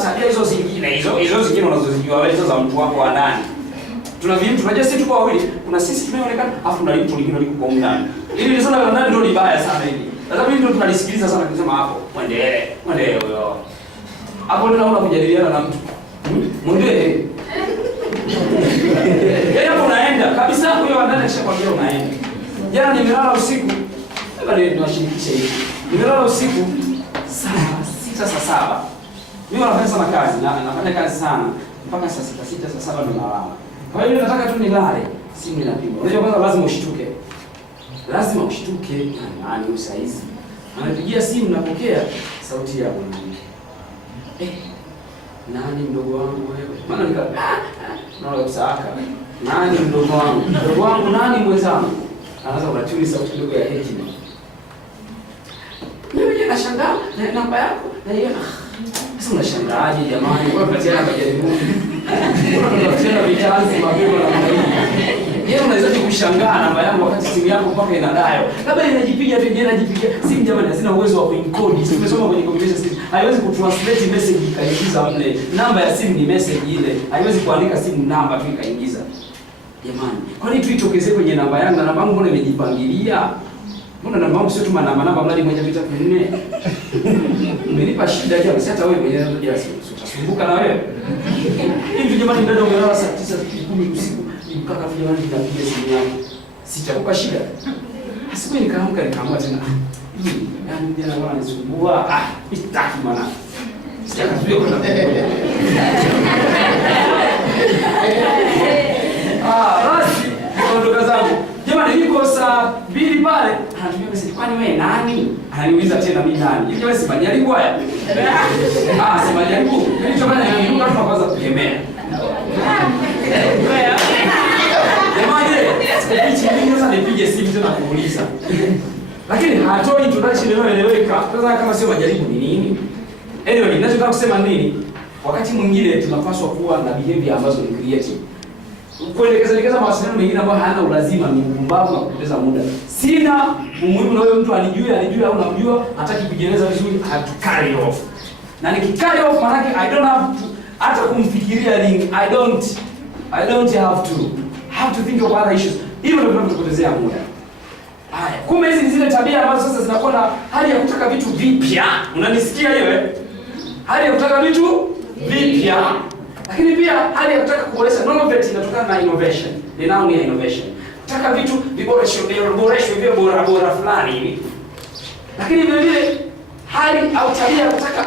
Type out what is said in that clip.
tabia hizo zingine, hizo zingine unazozijua wewe za mtu wako wa ndani. Tuna vitu tunajua sisi tuko wawili. Kuna sisi tunaonekana afu na mtu mwingine liko kwa ndani. Ili ni sana la ndani ndio libaya sana hili. Sasa mimi ndio tunalisikiliza sana kusema hapo. Mwendele huyo. Hapo ndio unaona kujadiliana na mtu. Mwendele. Yeye hapo unaenda kabisa huyo wa ndani akishakwambia unaenda. Jana nimelala usiku. Bali tunashirikisha hivi. Nimelala usiku saa 6 saa 7. Mimi nafanya sana kazi, nafanya kazi sana mpaka saa 6 saa 7 ndo nalala. Kwa hiyo nataka tu nilale, simu inapigwa. Unajua kwanza lazima ushtuke. Lazima ushtuke, nani usaizi. Anapigia simu napokea sauti ya mwanamke. Nani mdogo wangu wewe? Maana naona kusaka. Nani mdogo wangu? Mdogo wangu nani mwenzangu? Anaanza kunatuni sauti ndogo ya hekima. Mimi nashangaa na namba yako na yeye. Sasa unashangaaje jamani? Kwa kupatia namba ya Mungu. Unataka vitanzi mapema na mimi. Yeye unaweza kushangaa namba yangu wakati simu yako mpaka inadayo. Labda inajipiga tu jana inajipiga. Simu jamani hazina uwezo wa kuencode. Tumesoma kwenye computer system. Haiwezi kutranslate message ikaingiza mle. Namba ya simu ni message ile. Haiwezi kuandika simu namba tu ikaingiza. Jamani, kwani tuitokezee kwenye namba yangu na namba yangu mbona imejipangilia? Mbona namba yangu sio tu namba mradi 1 2 3 4. Umenipa shida hiyo, basi hata wewe mwenyewe utasumbuka na wewe. Hivi jamani, ndio umelala saa 9 10 usiku, mpaka jamani ninapiga simu yako. Sitakupa shida. Asubuhi nikaamka nikaamua tena. Yaani jana bwana nisumbua. Sitaki maana. Sitakazuia kwenda. Basi ndio zangu. Jamani niko saa 2 pale. Anatumia message, kwani wewe nani? Ananiuliza tena mimi nani? Hivi wewe si majaribu haya? Si majaribu. Nilichofanya ni niruka tu kwanza kukemea. Jamani, hichi sasa nipige simu tena kumuuliza. Lakini hatoi introduction inayoeleweka. Sasa kama sio majaribu ni nini? Anyway, ninachotaka kusema nini? Wakati mwingine tunapaswa kuwa na behavior ambazo ni creative. Kuelekeza mawasiliano mengine ambayo hayana ulazima ni upumbavu na kupoteza muda. Sina umuhimu na wewe mtu alijue au unamjua, hataki kujieleza vizuri, carry off. Na nikicarry off maana yake I don't have to hata kumfikiria link. I don't have to think of other issues. Hivyo ndio tunapotezea muda. Haya, kumbe hizi ni zile tabia ambazo sasa zinakuwa na hali ya kutaka vitu vipya. Unanisikia hiyo? Hali ya kutaka vitu vipya. Lakini pia hali ya kutaka kuboresha, novelty inatokana na innovation. Ni noun ya innovation. Kutaka vitu viboreshwe viwe bora fulani hivi. Lakini vile vile hali au tabia ya kutaka